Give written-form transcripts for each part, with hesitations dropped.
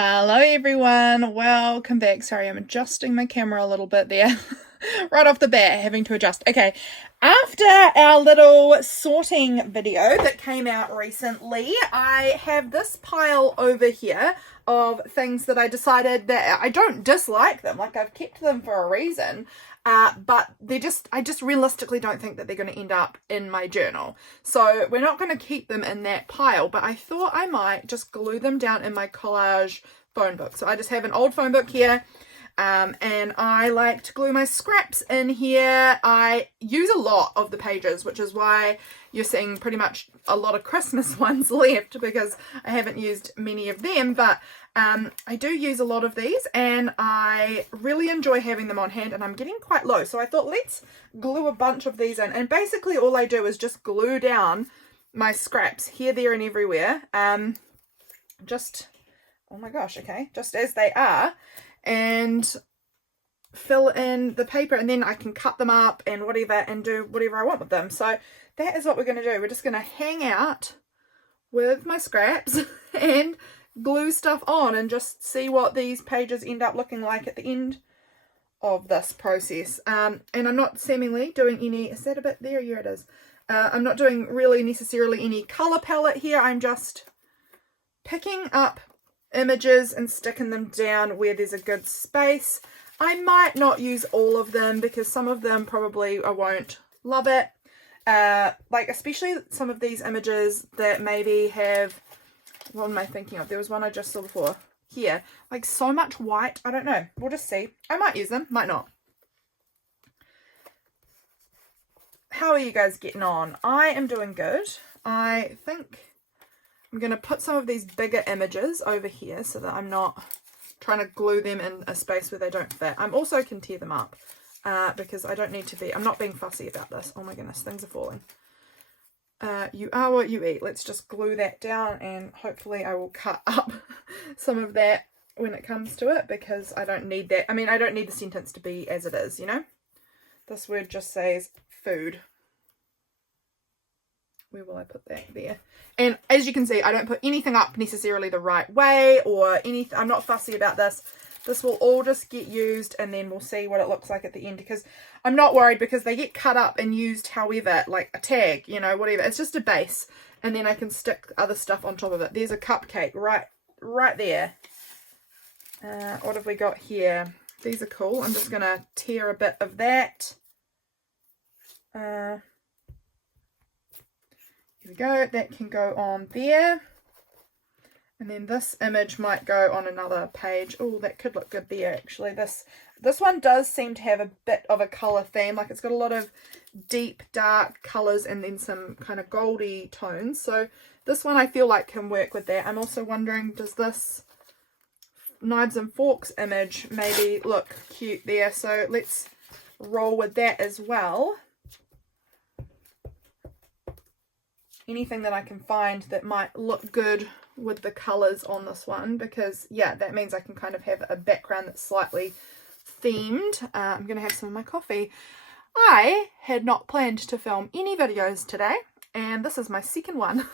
Hello everyone, welcome back. Sorry, I'm adjusting my camera a little bit there. Right off the bat, having to adjust. Okay, after our little sorting video that came out recently, I have this pile over here of things that I decided that I don't dislike them. Like, I've kept them for a reason. But I just realistically don't think that they're going to end up in my journal. So we're not going to keep them in that pile, but I thought I might just glue them down in my collage phone book. So I just have an old phone book here, and I like to glue my scraps in here. I use a lot of the pages, which is why you're seeing pretty much a lot of Christmas ones left, because I haven't used many of them, but I do use a lot of these, and I really enjoy having them on hand, and I'm getting quite low. So I thought, let's glue a bunch of these in. And basically all I do is just glue down my scraps here, there, and everywhere. Just, oh my gosh, okay, just as they are, and fill in the paper, and then I can cut them up and whatever, and do whatever I want with them. So that is what we're going to do. We're just going to hang out with my scraps and glue stuff on and just see what these pages end up looking like at the end of this process. And I'm not seemingly doing any, is that a bit there? Yeah, it is. I'm not doing really necessarily any color palette here. I'm just picking up images and sticking them down where there's a good space. I might not use all of them because some of them probably I won't love it. Like especially some of these images that maybe have, what am I thinking of? There was one I just saw before here, like so much white. I don't know. We'll just see. I might use them, might not. How are you guys getting on? I am doing good. I think I'm going to put some of these bigger images over here so that I'm not trying to glue them in a space where they don't fit. I'm also can tear them up because I don't need to be, I'm not being fussy about this. Oh my goodness, things are falling. You are what you eat. Let's just glue that down, and hopefully I will cut up some of that when it comes to it, because I don't need that. I mean, I don't need the sentence to be as it is, you know? This word just says food. Where will I put that? There. And as you can see, I don't put anything up necessarily the right way or anything. I'm not fussy about this. This will all just get used, and then we'll see what it looks like at the end, because I'm not worried, because they get cut up and used however, like a tag, you know, whatever. It's just a base, and then I can stick other stuff on top of it. There's a cupcake right there. What have we got here? These are cool. I'm just going to tear a bit of that. Here we go. That can go on there. And then this image might go on another page. Oh, that could look good there, actually. This one does seem to have a bit of a colour theme. Like, it's got a lot of deep, dark colours and then some kind of goldy tones. So this one I feel like can work with that. I'm also wondering, does this knives and forks image maybe look cute there? So let's roll with that as well. Anything that I can find that might look good with the colours on this one, because yeah, that means I can kind of have a background that's slightly themed. I'm going to have some of my coffee. I had not planned to film any videos today, and this is my second one.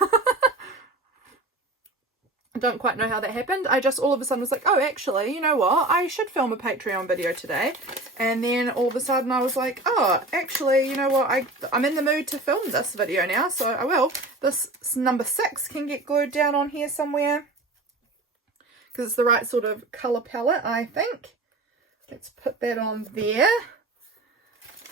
I don't quite know how that happened. I just all of a sudden was like, oh, actually, you know what? I should film a Patreon video today. And then all of a sudden I was like, oh, actually, you know what? I'm in the mood to film this video now, so I will. This number 6 can get glued down on here somewhere, because it's the right sort of colour palette, I think. Let's put that on there.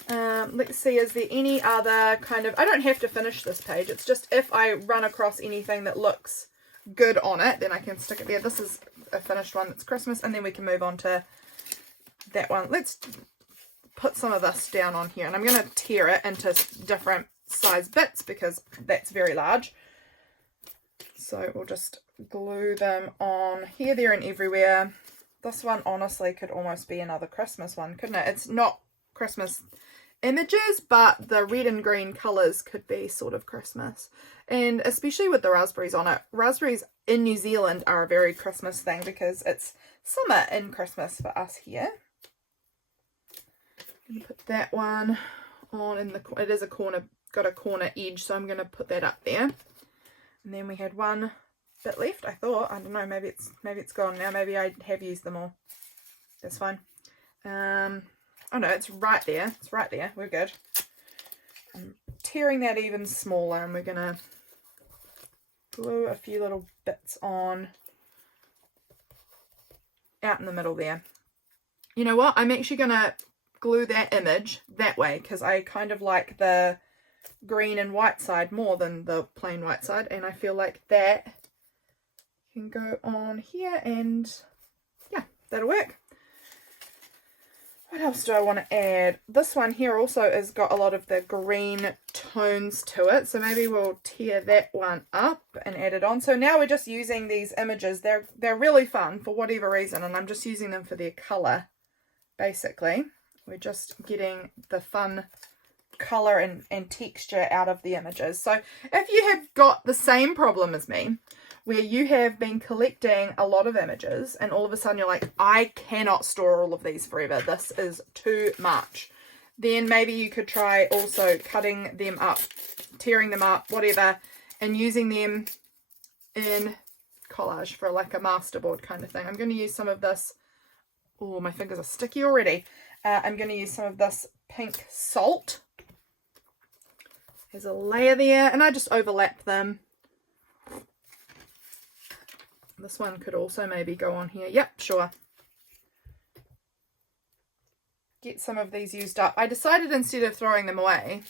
Let's see, is there any other kind of... I don't have to finish this page. It's just if I run across anything that looks good on it, then I can stick it there. This is a finished one that's Christmas, and then we can move on to that one. Let's put some of this down on here, and I'm going to tear it into different size bits because that's very large. So we'll just glue them on here, there, and everywhere. This one honestly could almost be another Christmas one, couldn't it? It's not Christmas images, but the red and green colours could be sort of Christmas. And especially with the raspberries on it. Raspberries in New Zealand are a very Christmas thing because it's summer in Christmas for us here. I'm going to put that one on in the... It is a corner, got a corner edge, so I'm going to put that up there. And then we had one bit left, I thought. I don't know, maybe it's gone now. Maybe I have used them all. That's fine. Oh no, it's right there. It's right there. We're good. I'm tearing that even smaller, and we're gonna glue a few little bits on out in the middle there. You know what? I'm actually gonna glue that image that way because I kind of like the green and white side more than the plain white side, and I feel like that can go on here, and yeah, that'll work. What else do I want to add? This one here also has got a lot of the green tones to it, so maybe we'll tear that one up and add it on. So now we're just using these images. They're really fun for whatever reason, and I'm just using them for their colour, basically. We're just getting the fun colour and texture out of the images. So if you have got the same problem as me, where you have been collecting a lot of images and all of a sudden you're like, I cannot store all of these forever, this is too much, then maybe you could try also cutting them up, tearing them up, whatever, and using them in collage for like a masterboard kind of thing. I'm going to use some of this. Oh, my fingers are sticky already. I'm going to use some of this pink salt. There's a layer there, and I just overlap them. This one could also maybe go on here. Yep, sure. Get some of these used up. I decided instead of throwing them away,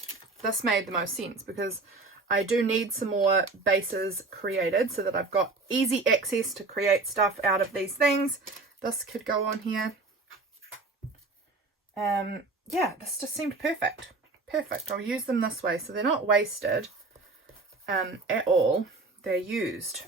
this made the most sense because I do need some more bases created so that I've got easy access to create stuff out of these things. This could go on here. Yeah, this just seemed perfect. Perfect. I'll use them this way so they're not wasted at all. They're used.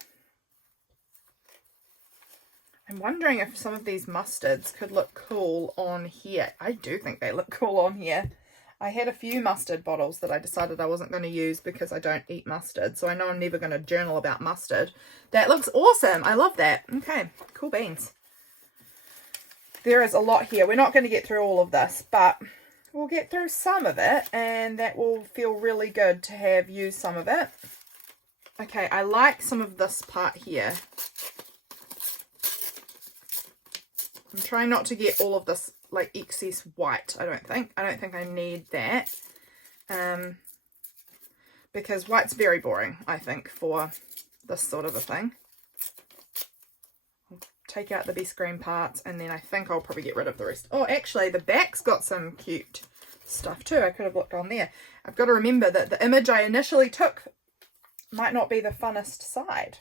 I'm wondering if some of these mustards could look cool on here. I do think they look cool on here. I had a few mustard bottles that I decided I wasn't going to use because I don't eat mustard. So I know I'm never going to journal about mustard. That looks awesome. I love that. Okay, cool beans. There is a lot here. We're not going to get through all of this, but we'll get through some of it. And that will feel really good to have used some of it. Okay, I like some of this part here. I'm trying not to get all of this like excess white. I don't think I need that, because white's very boring, I think, for this sort of a thing. I'll take out the best green parts, and then I think I'll probably get rid of the rest. Oh, actually, the back's got some cute stuff too. I could have looked on there. I've got to remember that the image I initially took might not be the funnest side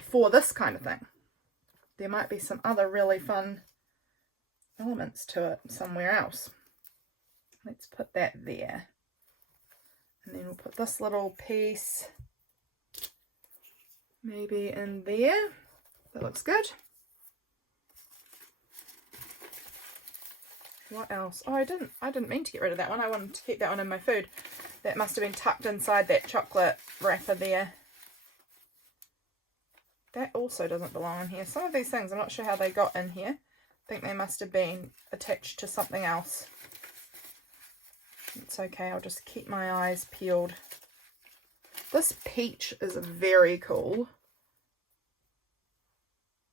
for this kind of thing. There might be some other really fun elements to it somewhere else. Let's put that there. And then we'll put this little piece maybe in there. That looks good. What else? Oh, I didn't mean to get rid of that one. I wanted to keep that one in my food. That must have been tucked inside that chocolate wrapper there. That also doesn't belong in here. Some of these things, I'm not sure how they got in here. I think they must have been attached to something else. It's okay, I'll just keep my eyes peeled. This peach is very cool.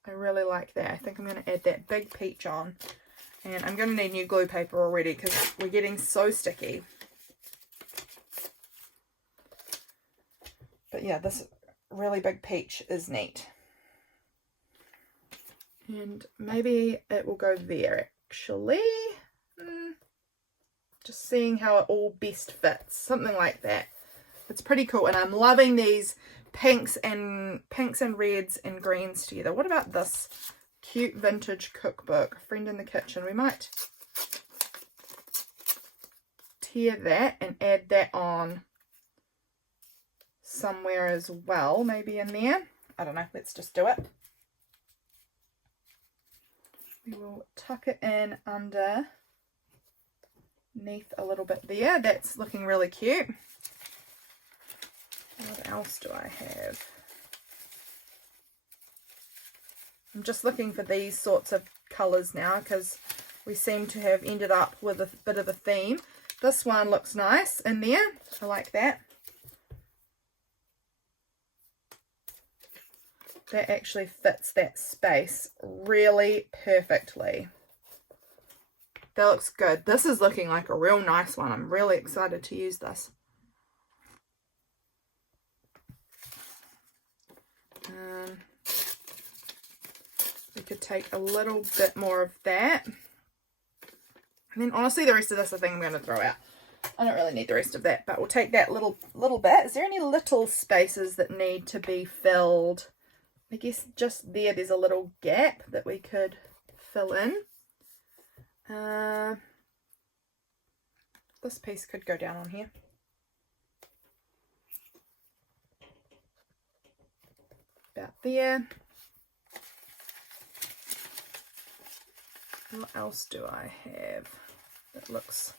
I really like that. I think I'm going to add that big peach on. And I'm going to need new glue paper already because we're getting so sticky. But yeah, this really big peach is neat. And maybe it will go there actually. Just seeing how it all best fits. Something like that. It's pretty cool. And I'm loving these pinks and reds and greens together. What about this cute vintage cookbook, Friend in the Kitchen? We might tear that and add that on somewhere as well, maybe in there. I don't know, let's just do it. We will tuck it in underneath a little bit there. That's looking really cute. What else do I have? I'm just looking for these sorts of colours now because we seem to have ended up with a bit of a theme. This one looks nice in there. I like that. that actually fits that space really perfectly. That looks good. This is looking like a real nice one. I'm really excited to use this. We could take a little bit more of that. And then honestly, the rest of this I think I'm going to throw out. I don't really need the rest of that, but we'll take that little bit. Is there any little spaces that need to be filled? I guess just there's a little gap that we could fill in. This piece could go down on here. About there. What else do I have that looks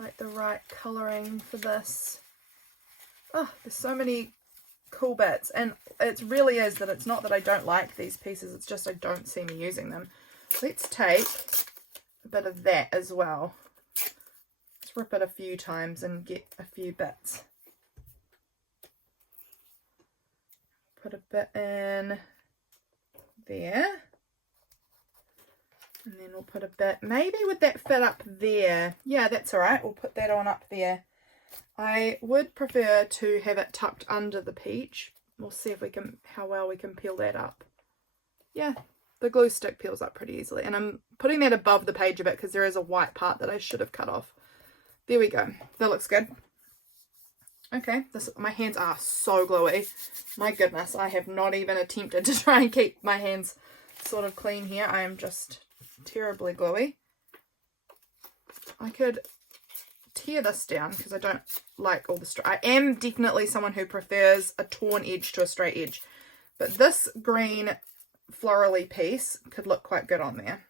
like the right colouring for this? Oh, there's so many cool bits, and it really is that it's not that I don't like these pieces, it's just I don't see me using them. Let's take a bit of that as well. Let's rip it a few times and get a few bits. Put a bit in there. And then we'll put a bit, maybe would that fit up there? Yeah, that's all right. We'll put that on up there. I would prefer to have it tucked under the peach. We'll see if we can, how well we can peel that up. Yeah, the glue stick peels up pretty easily. And I'm putting that above the page a bit because there is a white part that I should have cut off. There we go. That looks good. Okay, my hands are so gluey. My goodness, I have not even attempted to try and keep my hands sort of clean here. I am just terribly gluey. I could tear this down because I don't like all the I am definitely someone who prefers a torn edge to a straight edge, but this green florally piece could look quite good on there.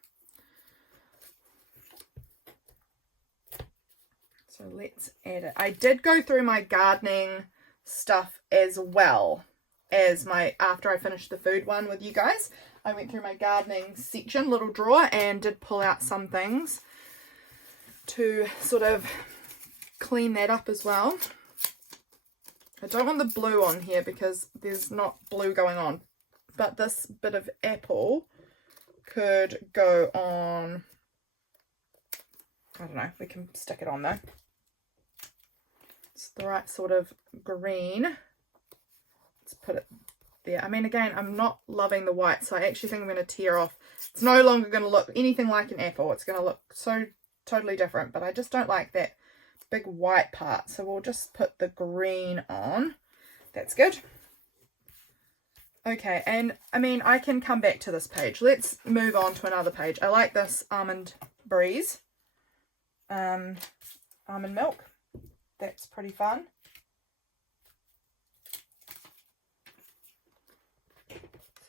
So let's add it. I did go through my gardening stuff as well as after I finished the food one with you guys. I went through my gardening section, little drawer, and did pull out some things to sort of clean that up as well. I don't want the blue on here because there's not blue going on, but this bit of apple could go on. I don't know, we can stick it on though. It's the right sort of green. Let's put it there. I mean, again, I'm not loving the white, so I actually think I'm going to tear off. It's no longer going to look anything like an apple. It's going to look so totally different, but I just don't like that big white part. So we'll just put the green on. That's good. Okay, and I mean, I can come back to this page. Let's move on to another page. I like this Almond Breeze. Almond Milk. That's pretty fun.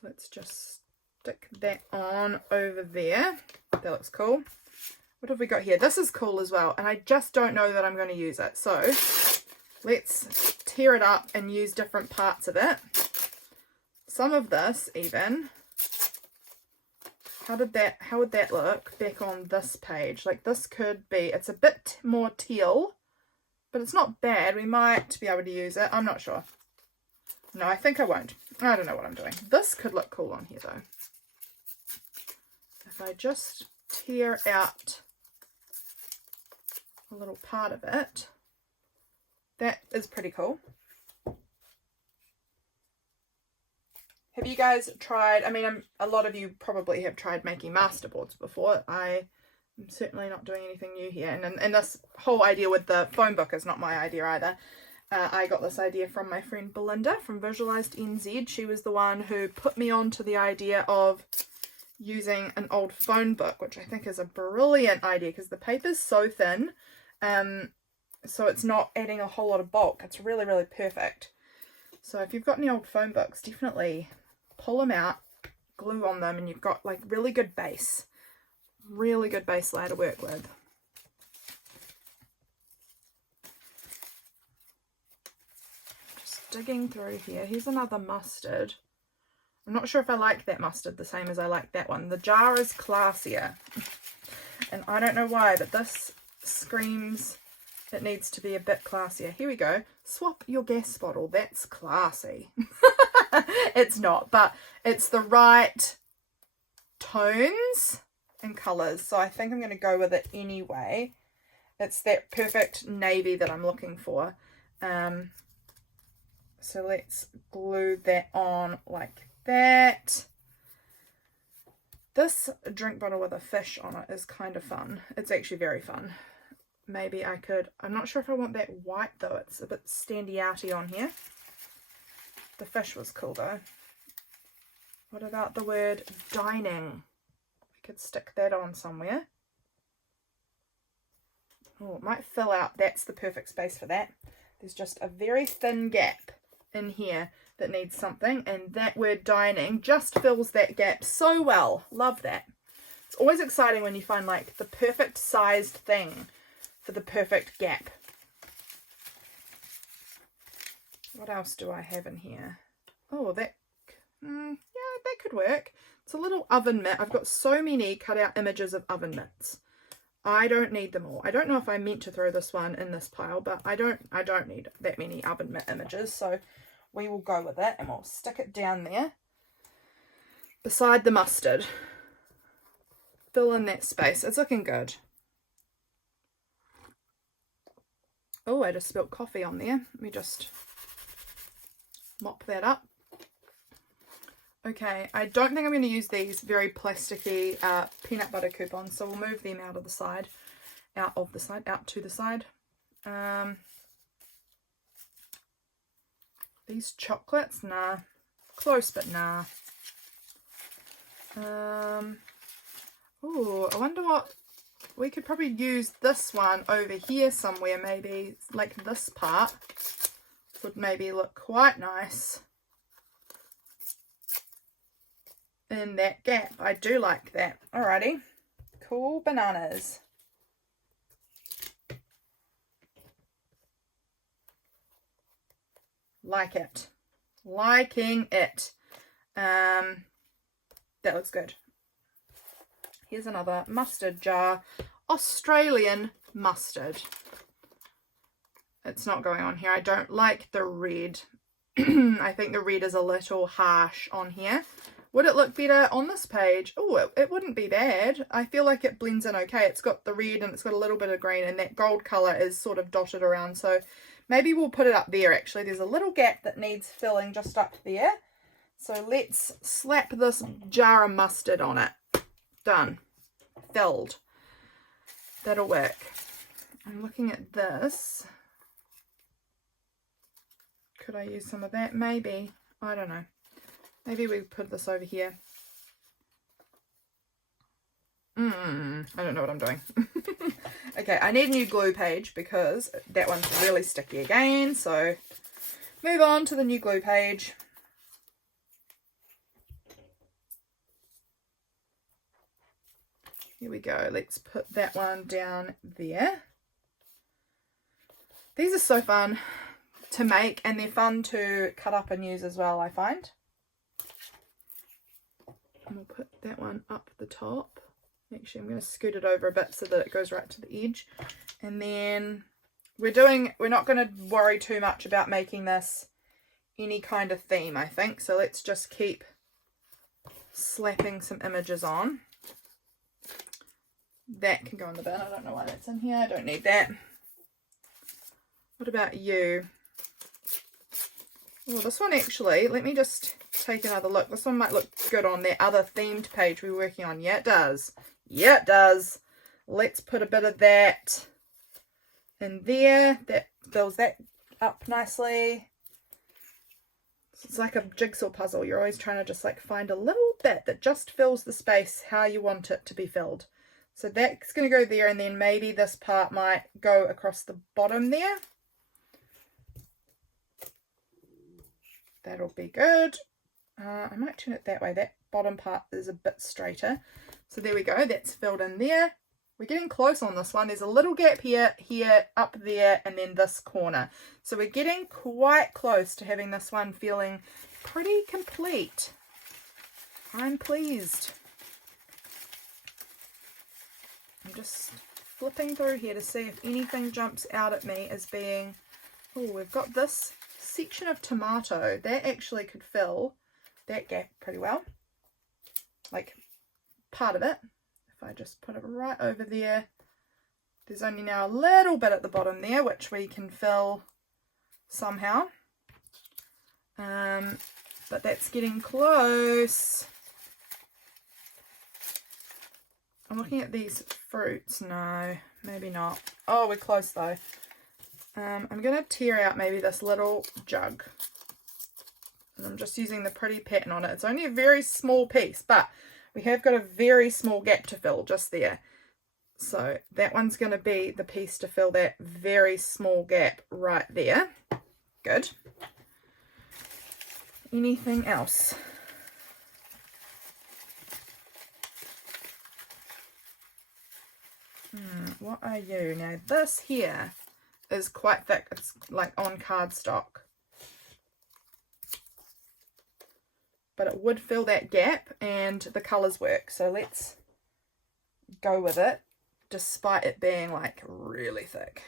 Let's just stick that on over there. That looks cool. What have we got here? This is cool as well, and I just don't know that I'm going to use it. So let's tear it up and use different parts of it. Some of this even. How would that look back on this page? Like this could be, it's a bit more teal, but it's not bad. We might be able to use it. I'm not sure. No, I think I won't. I don't know what I'm doing. This could look cool on here though. If I just tear out a little part of it, that is pretty cool. Have you guys tried, I mean, a lot of you probably have tried making masterboards before. I'm certainly not doing anything new here. And this whole idea with the phone book is not my idea either. I got this idea from my friend Belinda from Visualized NZ. She was the one who put me on to the idea of using an old phone book, which I think is a brilliant idea because the paper's so thin, so it's not adding a whole lot of bulk. It's really, really perfect. So if you've got any old phone books, definitely pull them out, glue on them, and you've got like really good base layer to work with. Digging through here. Here's another mustard. I'm not sure if I like that mustard the same as I like that one. The jar is classier. And I don't know why, but this screams it needs to be a bit classier. Here we go. Swap your gas bottle. That's classy. It's not, but it's the right tones and colors, so I think I'm going to go with it anyway. It's that perfect navy that I'm looking for. So let's glue that on like that. This drink bottle with a fish on it is kind of fun. It's actually very fun. Maybe I could, I'm not sure if I want that white though. It's a bit standy-outy on here. The fish was cool though. What about the word dining? I could stick that on somewhere. Oh, it might fill out. That's the perfect space for that. There's just a very thin gap in here that needs something, and that word dining just fills that gap so well. Love that. It's always exciting when you find like the perfect sized thing for the perfect gap. What else do I have in here? Oh, that yeah, that could work. It's a little oven mitt. I've got so many cut out images of oven mitts. I don't need them all. I don't know if I meant to throw this one in this pile, but I don't need that many oven mitt images, so we will go with it and we'll stick it down there beside the mustard. Fill in that space. It's looking good. Oh, I just spilled coffee on there. Let me just mop that up. Okay, I don't think I'm going to use these very plasticky peanut butter coupons, so we'll move them out to the side. These chocolates, nah. Close, but nah. Oh, I wonder what, we could probably use this one over here somewhere, maybe, like this part would maybe look quite nice in that gap. I do like that. Alrighty, cool bananas. Like it. Liking it. That looks good. Here's another mustard jar. Australian mustard. It's not going on here. I don't like the red. I think the red is a little harsh on here. Would it look better on this page? Oh, it wouldn't be bad. I feel like it blends in okay. It's got the red and it's got a little bit of green, and that gold colour is sort of dotted around. So maybe we'll put it up there actually. There's a little gap that needs filling just up there. So let's slap this jar of mustard on it. Done. Filled. That'll work. I'm looking at this. Could I use some of that? Maybe. I don't know. Maybe we put this over here. I don't know what I'm doing. Okay, I need a new glue page because that one's really sticky again. So move on to the new glue page. Here we go. Let's put that one down there. These are so fun to make, and they're fun to cut up and use as well, I find. And we'll put that one up the top. Actually, I'm going to scoot it over a bit so that it goes right to the edge. And then we're not going to worry too much about making this any kind of theme, I think. So let's just keep slapping some images on. That can go in the bin. I don't know why that's in here. I don't need that. What about you? Oh, this one actually, let me just take another look. This one might look good on that other themed page we were working on. Yeah, it does. Yeah, it does. Let's put a bit of that in there. That fills that up nicely. It's like a jigsaw puzzle. You're always trying to just like find a little bit that just fills the space how you want it to be filled. So that's going to go there, and then maybe this part might go across the bottom there. That'll be good. I might turn it that way. That bottom part is a bit straighter. So there we go. That's filled in there. We're getting close on this one. There's a little gap here, up there, and then this corner. So we're getting quite close to having this one feeling pretty complete. I'm pleased. I'm just flipping through here to see if anything jumps out at me as being, oh, we've got this section of tomato, that actually could fill that gap pretty well. Like part of it. If I just put it right over there. There's only now a little bit at the bottom there, which we can fill somehow. But that's getting close. I'm looking at these fruits. No, maybe not. Oh, we're close though. I'm going to tear out maybe this little jug. And I'm just using the pretty pattern on it. It's only a very small piece, but we have got a very small gap to fill just there. So that one's going to be the piece to fill that very small gap right there. Good. Anything else? What are you? Now this here is quite thick. It's like on cardstock. But it would fill that gap and the colours work. So let's go with it, despite it being like really thick.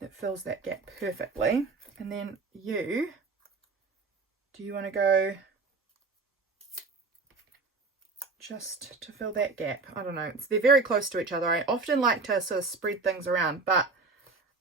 It fills that gap perfectly. And then you, do you want to go just to fill that gap? I don't know. They're very close to each other. I often like to sort of spread things around, but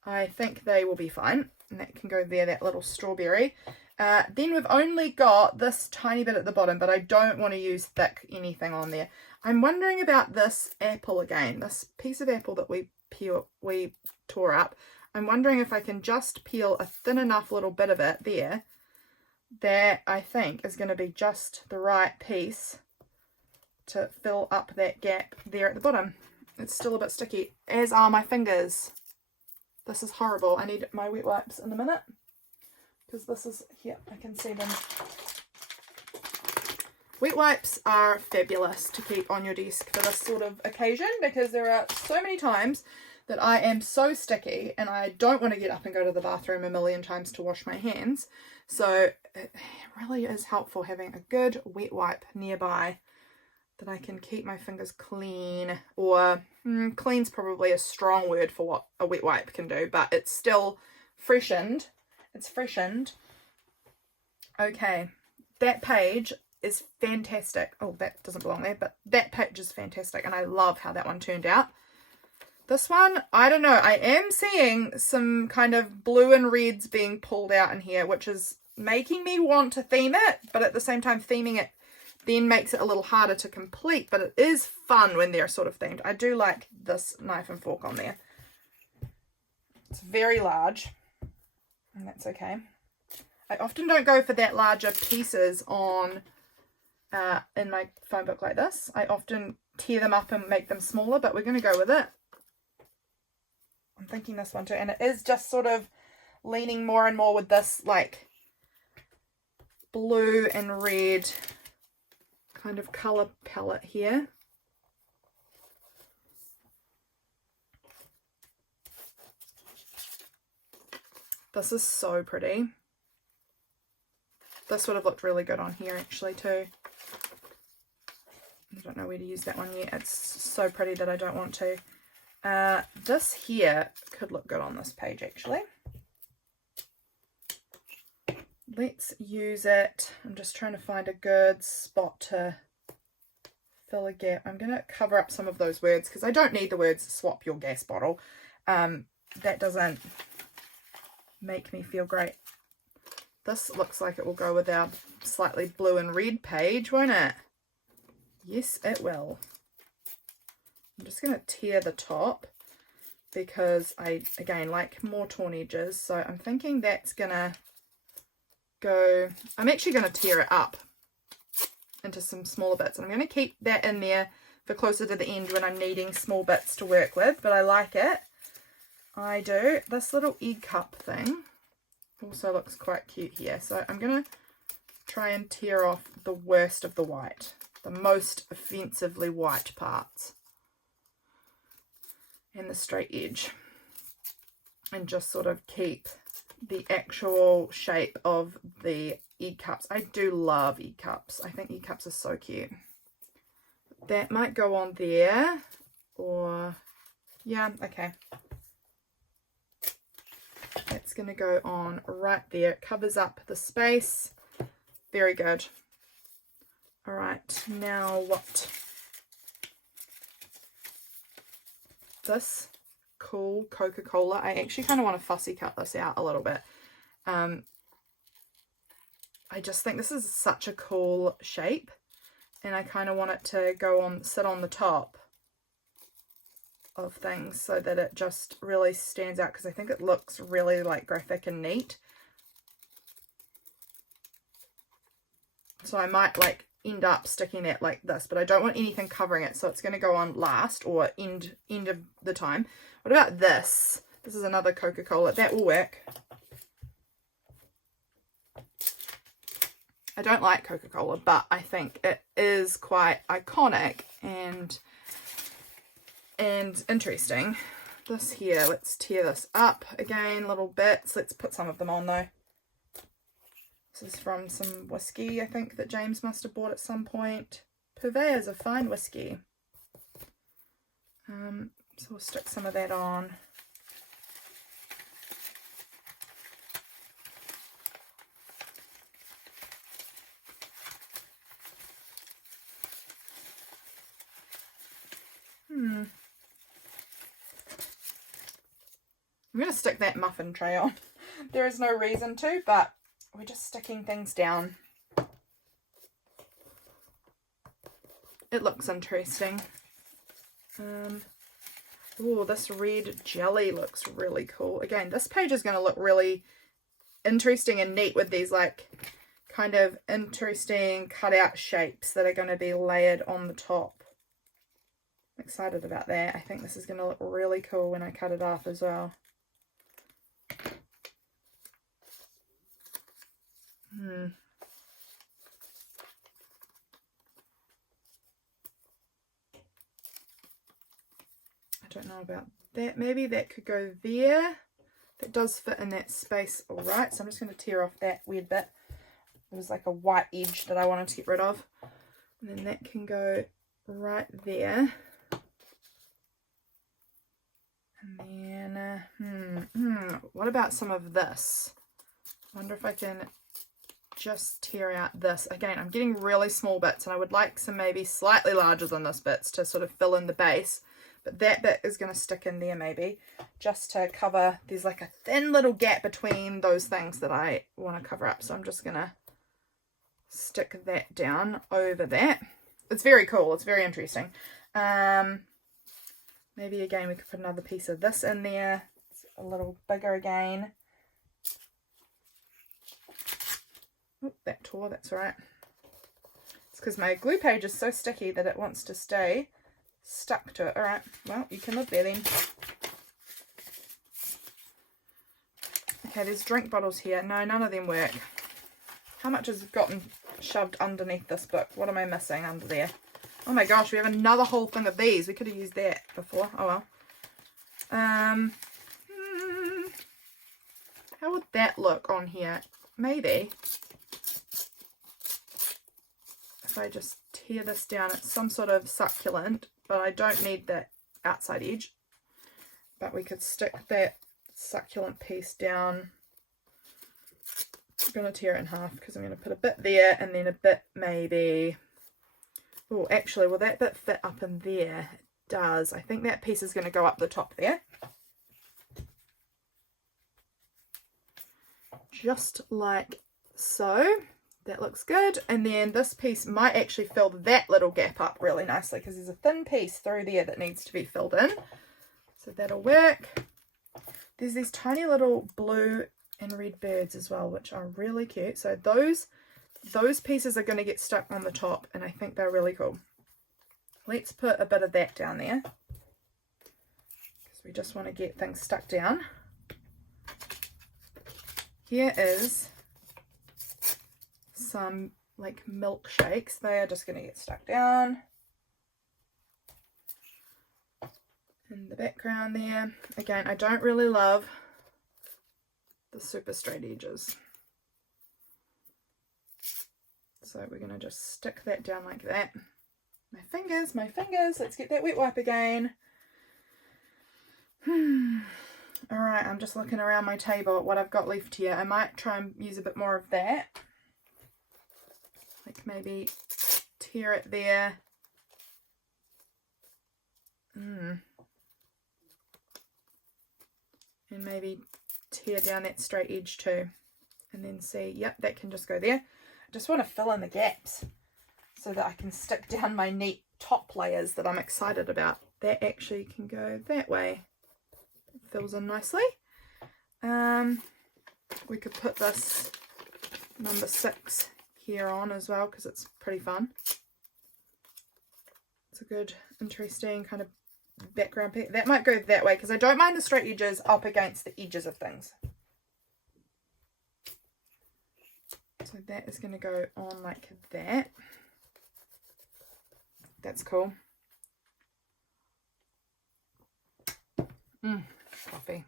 I think they will be fine. And that can go there, that little strawberry. Then we've only got this tiny bit at the bottom, but I don't want to use thick anything on there. I'm wondering about this apple again, this piece of apple that we tore up. I'm wondering if I can just peel a thin enough little bit of it there that I think is going to be just the right piece to fill up that gap there at the bottom. It's still a bit sticky, as are my fingers. This is horrible. I need my wet wipes in a minute, because this is, here, I can see them. Wet wipes are fabulous to keep on your desk for this sort of occasion, because there are so many times that I am so sticky and I don't want to get up and go to the bathroom a million times to wash my hands. So it really is helpful having a good wet wipe nearby that I can keep my fingers clean, or clean's probably a strong word for what a wet wipe can do, but it's still freshened. It's freshened. Okay, that page is fantastic. Oh, that doesn't belong there, but that page is fantastic, and I love how that one turned out. This one, I don't know, I am seeing some kind of blue and reds being pulled out in here, which is making me want to theme it, but at the same time theming it then makes it a little harder to complete, but it is fun when they're sort of themed. I do like this knife and fork on there. It's very large, and that's okay. I often don't go for that larger pieces on in my phone book like this. I often tear them up and make them smaller, but we're going to go with it. I'm thinking this one too, and it is just sort of leaning more and more with this like blue and red kind of color palette here. This is so pretty. This would have looked really good on here actually too. I don't know where to use that one yet. It's so pretty that I don't want to. This here could look good on this page actually. Let's use it. I'm just trying to find a good spot to fill a gap. I'm going to cover up some of those words because I don't need the words swap your gas bottle. That doesn't make me feel great. This looks like it will go with our slightly blue and red page, won't it? Yes, it will. I'm just going to tear the top because I, again, like more torn edges. So I'm thinking that's going to go, I'm actually going to tear it up into some smaller bits. And I'm going to keep that in there for closer to the end when I'm needing small bits to work with. But I like it. I do. This little egg cup thing also looks quite cute here. So I'm going to try and tear off the worst of the white, the most offensively white parts, and the straight edge, and just sort of keep the actual shape of the egg cups. I do love egg cups. I think egg cups are so cute. That might go on there, or yeah, okay. That's going to go on right there. It covers up the space. Very good. All right, now what? This cool Coca-Cola. I actually kind of want to fussy cut this out a little bit. I just think this is such a cool shape, and I kind of want it to sit on the top of things so that it just really stands out, because I think it looks really like graphic and neat. So I might like end up sticking that like this, but I don't want anything covering it, so it's going to go on last, or end of the time. What about this? This is another Coca-Cola. That will work. I don't like Coca-Cola, but I think it is quite iconic and interesting. This here, let's tear this up again, little bits. Let's put some of them on though. This is from some whiskey, I think, that James must have bought at some point. Purveyors of fine whiskey. So we'll stick some of that on. I'm going to stick that muffin tray on. There is no reason to, but we're just sticking things down. It looks interesting. Oh, this red jelly looks really cool. Again, this page is going to look really interesting and neat with these like kind of interesting cutout shapes that are going to be layered on the top. I'm excited about that. I think this is going to look really cool when I cut it off as well. I don't know about that. Maybe that could go there. That does fit in that space all right. So I'm just going to tear off that weird bit. It was like a white edge that I wanted to get rid of. And then that can go right there. And then, what about some of this? I wonder if I can just tear out this. Again, I'm getting really small bits, and I would like some maybe slightly larger than this bits to sort of fill in the base. But that bit is going to stick in there maybe, just to cover. There's like a thin little gap between those things that I want to cover up. So I'm just going to stick that down over that. It's very cool. It's very interesting. Maybe again we could put another piece of this in there. It's a little bigger again. Oh, that tore, that's right. It's because my glue page is so sticky that it wants to stay stuck to it. Alright, well, you can live there then. Okay, there's drink bottles here. No, none of them work. How much has gotten shoved underneath this book? What am I missing under there? Oh my gosh, we have another whole thing of these. We could have used that before. Oh well. How would that look on here? Maybe if I just tear this down, it's some sort of succulent, but I don't need the outside edge. But we could stick that succulent piece down. I'm going to tear it in half because I'm going to put a bit there and then a bit maybe... Oh, actually, will that bit fit up in there? It does. I think that piece is going to go up the top there. Just like so. That looks good. And then this piece might actually fill that little gap up really nicely, because there's a thin piece through there that needs to be filled in. So that'll work. There's these tiny little blue and red birds as well, which are really cute. So those pieces are going to get stuck on the top, and I think they're really cool. Let's put a bit of that down there, because we just want to get things stuck down. Here is some like milkshakes. They are just going to get stuck down in the background there. Again, I don't really love the super straight edges. So we're going to just stick that down like that. My fingers, let's get that wet wipe again. All right, I'm just looking around my table at what I've got left here. I might try and use a bit more of that. Like maybe tear it there. And maybe tear down that straight edge too. And then see, yep, that can just go there. I just want to fill in the gaps so that I can stick down my neat top layers that I'm excited about. That actually can go that way. It fills in nicely. We could put this number 6 here on as well because it's pretty fun. It's a good, interesting kind of background piece. That might go that way because I don't mind the straight edges up against the edges of things. So that is going to go on like that. That's cool. Coffee.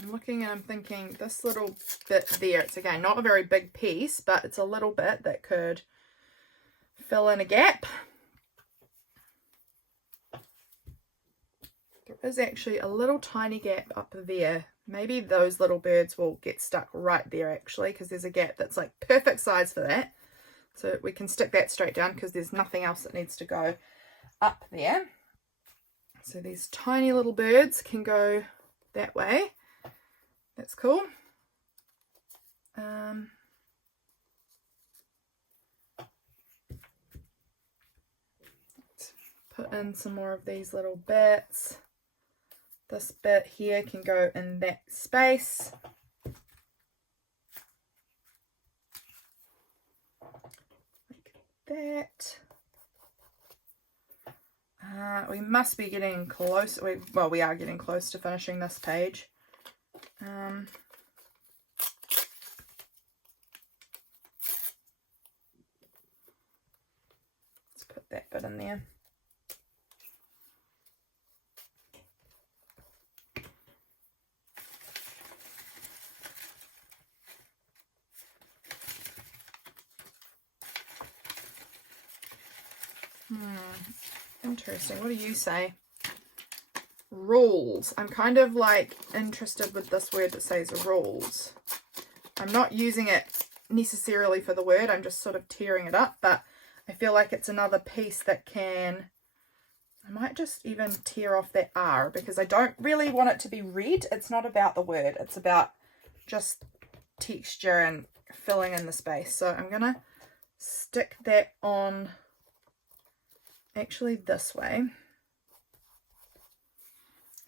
I'm looking and I'm thinking this little bit there, it's again not a very big piece, but it's a little bit that could fill in a gap. There is actually a little tiny gap up there. Maybe those little birds will get stuck right there actually, because there's a gap that's like perfect size for that. So we can stick that straight down because there's nothing else that needs to go up there. So these tiny little birds can go that way. That's cool. Let's put in some more of these little bits. This bit here can go in that space. Like that. We must be getting close. Well, we are getting close to finishing this page. Let's put that bit in there. Interesting. What do you say? Rules. I'm kind of like interested with this word that says rules. I'm not using it necessarily for the word. I'm just sort of tearing it up, but I feel like it's another piece that can... I might just even tear off that R because I don't really want it to be red. It's not about the word. It's about just texture and filling in the space. So I'm going to stick that on actually this way.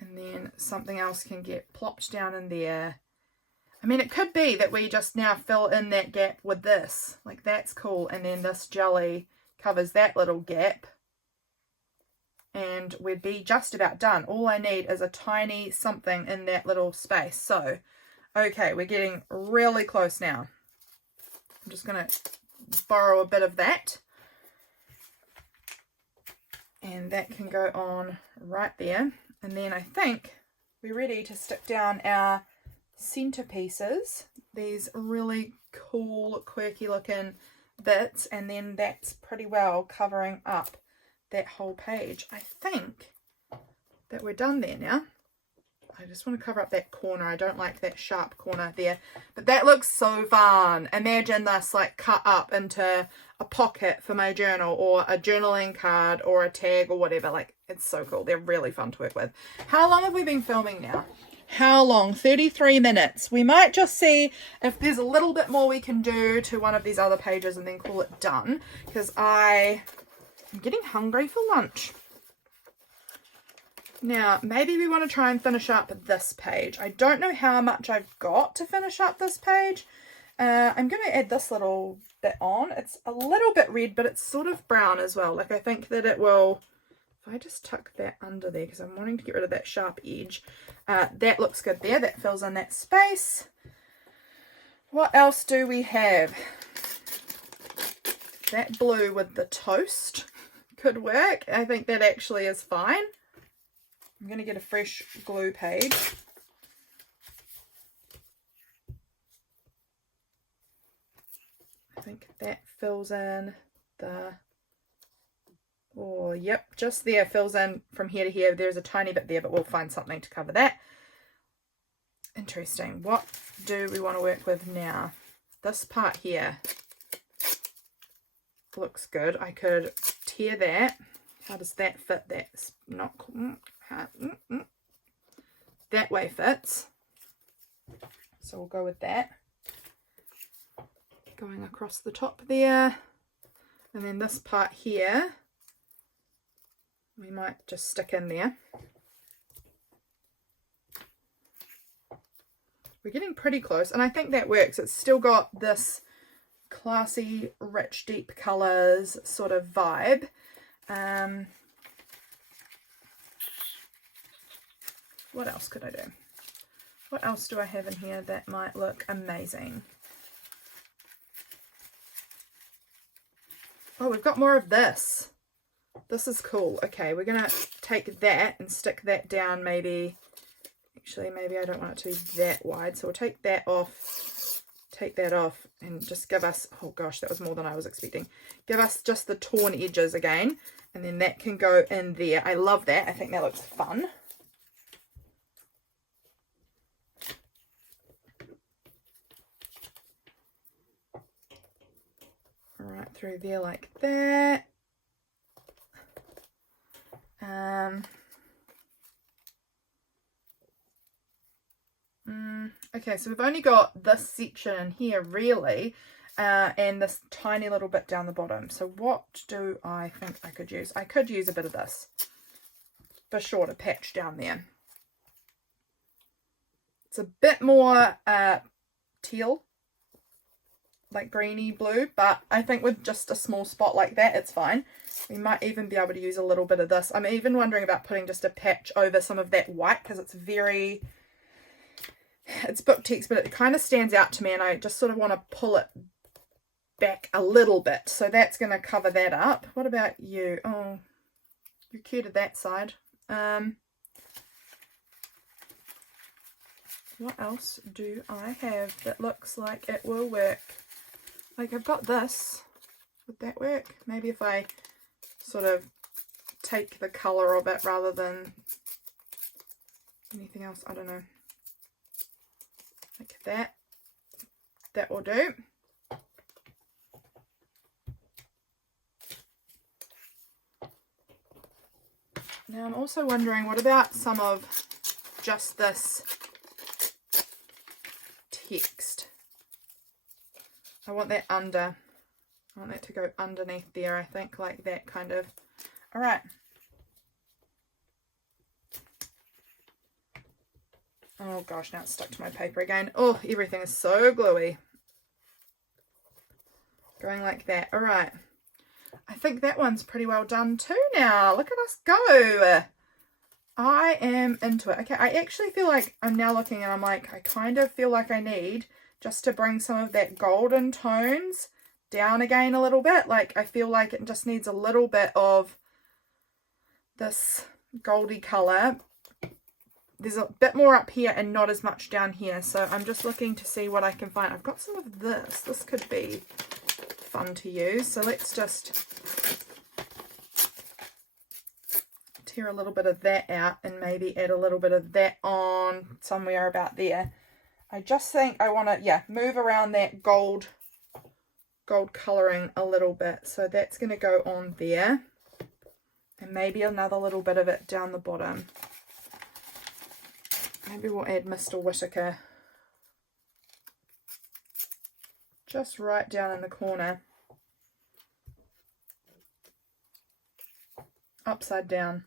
And then something else can get plopped down in there. I mean, it could be that we just now fill in that gap with this. Like, that's cool. And then this jelly covers that little gap. And we'd be just about done. All I need is a tiny something in that little space. So, okay, we're getting really close now. I'm just going to borrow a bit of that. And that can go on right there. And then I think we're ready to stick down our centerpieces. These really cool, quirky looking bits. And then that's pretty well covering up that whole page. I think that we're done there now. I just want to cover up that corner. I don't like that sharp corner there. But that looks so fun. Imagine this like cut up into a pocket for my journal or a journaling card or a tag or whatever. Like, it's so cool. They're really fun to work with. How long have we been filming now? How long? 33 minutes. We might just see if there's a little bit more we can do to one of these other pages and then call it done. Because I'm getting hungry for lunch. Now, maybe we want to try and finish up this page. I don't know how much I've got to finish up this page. I'm going to add this little bit on. It's a little bit red, but it's sort of brown as well. Like, I think that it will... If I just tuck that under there, because I'm wanting to get rid of that sharp edge. That looks good there. That fills in that space. What else do we have? That blue with the toast could work. I think that actually is fine. I'm going to get a fresh glue page. I think that fills in the Oh, yep, just there, fills in from here to here. There's a tiny bit there, but we'll find something to cover that. Interesting. What do we want to work with now? This part here looks good. I could tear that. How does that fit? That's not that way fits. So we'll go with that. Going across the top there. And then this part here, we might just stick in there. We're getting pretty close, and I think that works. It's still got this classy, rich, deep colours sort of vibe. What else could I do? What else do I have in here that might look amazing? Oh, we've got more of this. This is cool. Okay, we're going to take that and stick that down maybe. Actually, maybe I don't want it to be that wide. So we'll take that off, and just give us, oh gosh, that was more than I was expecting. Give us just the torn edges again, and then that can go in there. I love that. I think that looks fun. Right through there like that. Okay, so we've only got this section in here really, and this tiny little bit down the bottom. So what do I think I could use? I could use a bit of this for sure to patch down there. It's a bit more teal, like greeny blue, but I think with just a small spot like that, it's fine. We might even be able to use a little bit of this. I'm even wondering about putting just a patch over some of that white, because it's book text, but it kind of stands out to me, and I just sort of want to pull it back a little bit. So that's going to cover that up. What about you? Oh, you're cute at that side. What else do I have that looks like it will work? Like, I've got this. Would that work? Maybe if I sort of take the colour of it rather than anything else. I don't know. Like that. That will do. Now I'm also wondering, what about some of just this text? I want that to go underneath there, I think, like that kind of. All right. Oh gosh, now it's stuck to my paper again. Oh, everything is so gluey. Going like that. All right. I think that one's pretty well done too now. Look at us go. I am into it. Okay, I actually feel like I'm now looking and I'm like, I kind of feel like I need just to bring some of that golden tones down again a little bit. Like, I feel like it just needs a little bit of this goldy colour. There's a bit more up here and not as much down here. So I'm just looking to see what I can find. I've got some of this. This could be fun to use. So let's just tear a little bit of that out and maybe add a little bit of that on somewhere about there. I just think I want to, yeah, move around that gold colouring a little bit. So that's going to go on there. And maybe another little bit of it down the bottom. Maybe we'll add Mr. Whittaker just right down in the corner, upside down,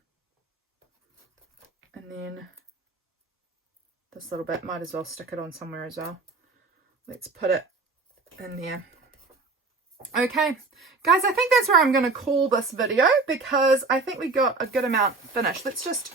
and then this little bit, might as well stick it on somewhere as well. Let's put it in there. Okay, guys, I think that's where I'm going to call this video, because I think we got a good amount finished. Let's just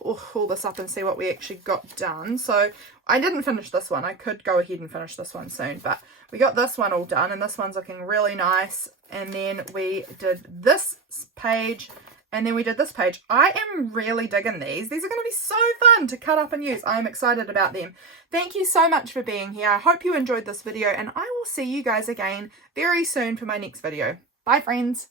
haul this up and see what we actually got done. So I didn't finish this one. I could go ahead and finish this one soon, but we got this one all done, and this one's looking really nice. And then we did this page, and then we did this page. I am really digging these. These are going to be so fun to cut up and use. I'm excited about them. Thank you so much for being here. I hope you enjoyed this video, and I will see you guys again very soon for my next video. Bye, friends.